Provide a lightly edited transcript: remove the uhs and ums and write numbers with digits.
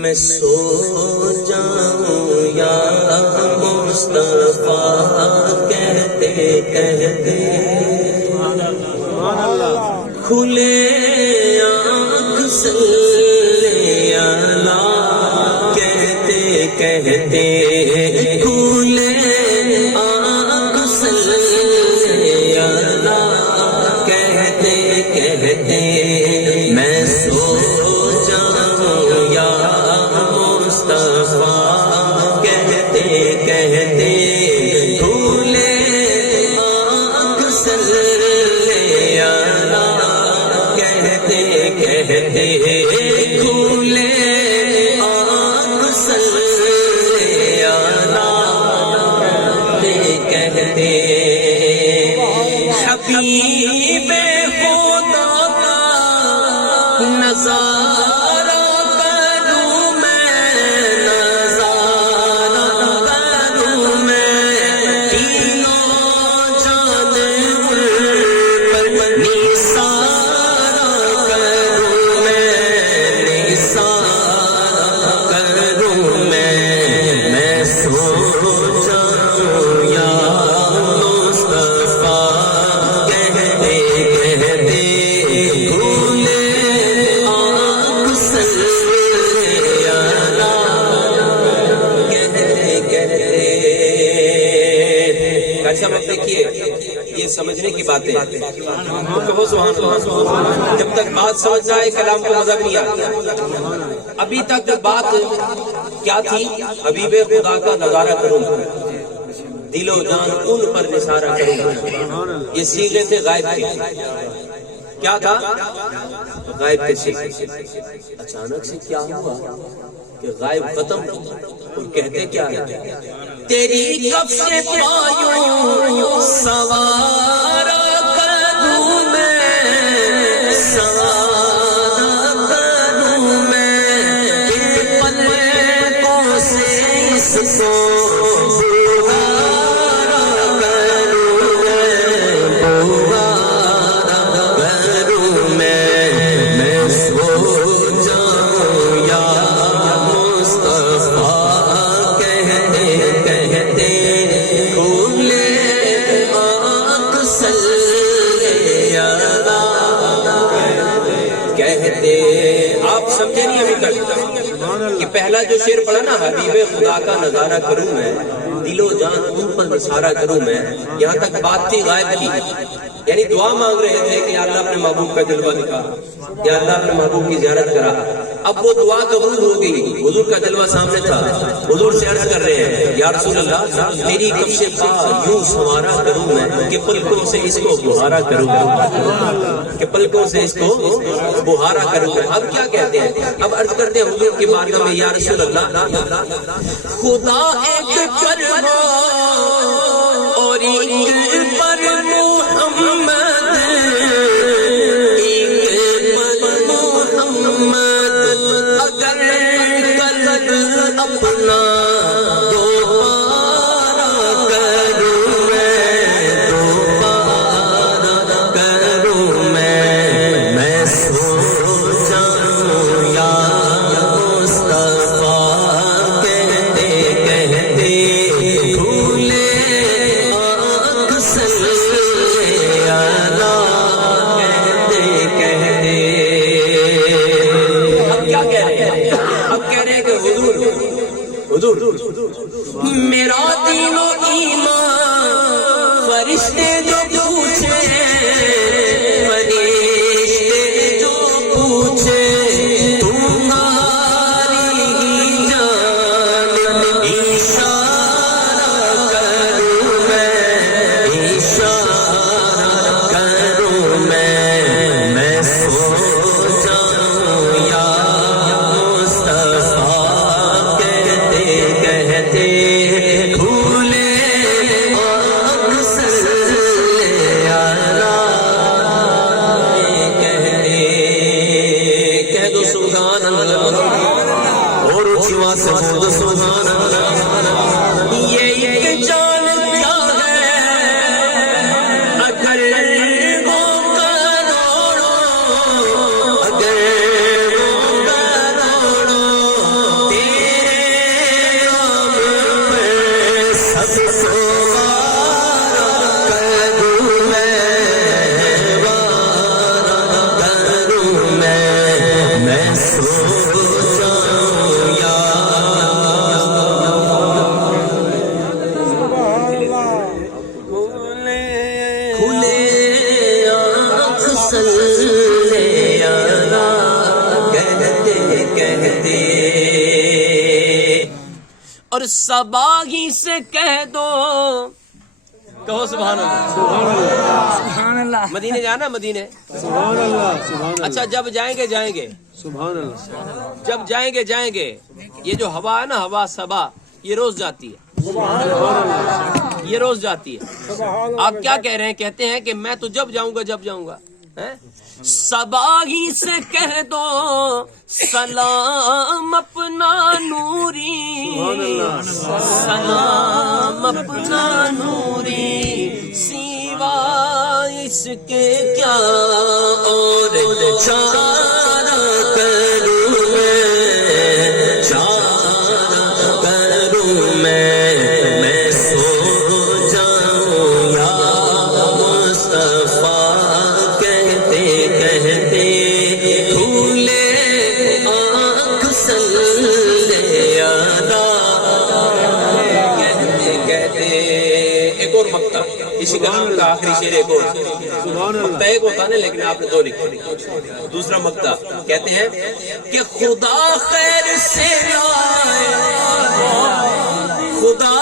میں سو جاؤں یا مصطفیٰ کہتے کہتے، کھلے آنکھ صلی اللہ کہتے کہتے، کھلے آنکھ صلی اللہ کہتے کہتے، میں سو جاؤں یا مصطفیٰ کہتے کہتے، کھلے آنکھ صلی اللہ کہتے کہتے، کھلے آنکھ صلی اللہ کہتے، حبیب خدا کا نظارہ کروں میں، نظارہ کروں میں، تینوں جان پر نثار کروں میں، نثار کروں میں سو جاؤں یا مصطفیٰ کہتے کہتے، کھلے آنکھ صلی اللہ کہتے کہتے۔ اچھا اب دیکھیے یہ سمجھنے کی باتیں، تو کہو سبحان اللہ۔ جب تک بات سمجھ جائے کلام کو مزہ نہیں آتا۔ ابھی تک بات کیا تھی؟ حبیب خدا کا نظارہ کروں، دل و جان ان پر نثارہ کروں، یہ صیغے تھے غائب کے۔ کیا تھا؟ غائب کے صیغے۔ اچانک سے کیا ہوا کہ غائب ختم اور کہتے کیا ہے؟ تیری کف سے پایوں سوارا کروں میں، سوارا کروں میں، تیرے پلکوں سے اس کو بوارا کروں میں، بوارا کروں میں سو جاؤں یا مصطفیٰ کہتے کہتے، کھلے آنکھ صلی اللہ کہتے۔ آپ سمجھے نہیں ابھی تک کہ پہلا جو شعر پڑھا نا، حبیب خدا کا نظارہ کروں میں، دل و جان ان پر نثارہ کروں میں، یہاں تک بات تھی غائب کی، یعنی دعا مانگ رہے تھے کہ یا اللہ اپنے محبوب کا جلوہ دکھا، یا اللہ اپنے محبوب کی زیارت کرا۔ اب وہ دعا قبول ہو گئی، حضور کا جلوہ سامنے تھا، حضور سے عرض کر رہے ہیں یا رسول اللہ تیری کف سے پا یوں سنوارا کروں میں، کہ پلکوں سے اس کو بہارا کروں، کہ پلکوں سے اس کو بہارا کروں۔ اب کیا کہتے ہیں؟ اب عرض کرتے ہیں حضور کی بارگاہ میں یا رسول اللہ خدا ایک پر ہو اور ایک پر محمد، ایک پر محمد، اگر قلب اپنا دوبارہ کروں میں، دوبارہ کروں میں سو جاؤں یا مصطفیٰ کہتے کہتے، کھلے آنکھ صلی اللہ کہتے کہتے۔ اب کیا کہہ رہے ہیں؟ اب کہہ رہے ہیں کہ حضور میرا دین و ایمان فرشتے جو پوچھے، فرشتے جو پوچھے، تمہاری جان اشارہ کروں میں، اشارہ کروں میں سو جاؤں یا مصطفیٰ کہتے کہتے، کھلے آنکھ صلی اللہ کہتے۔ کہہ دو سبحان اللہ، اور اونچی آواز سے بول دو سبحان اللہ۔ یہ ایک جان کیا ہے اگر وہ کروڑوں، اگر وہ کروڑوں جاؤں یا کھلے آنکھ صلی یارا کہتے کہتے اور صبا ہی سے کہہ دو کہو سبحان اللہ سبحان اللہ مدینے جانا مدینے سبحان اللہ سبحان اللہ اچھا جب جائیں گے سبحان اللہ جب جائیں گے یہ جو ہوا ہے نا ہوا صبا یہ روز جاتی ہے یہ روز جاتی ہے آپ کیا کہہ رہے ہیں کہتے ہیں کہ میں تو جب جاؤں گا صبا ہی سے کہہ دو سلام اپنا نوری سلام اپنا نوری سیوا اس کے کیا اور چارہ کروں میں چارہ کروں میں سو جاؤں یا مصطفیٰ کہتے کہتے کھولے آنکھ صلی یارا کہتے کہتے ایک اور مقطع اسی کا نام کا آخری شعر ایک اور مقطع ایک ہوتا ہے لیکن آپ نے دو لکھے دوسرا مقطع کہتے ہیں کہ خدا خیر سے لائے خدا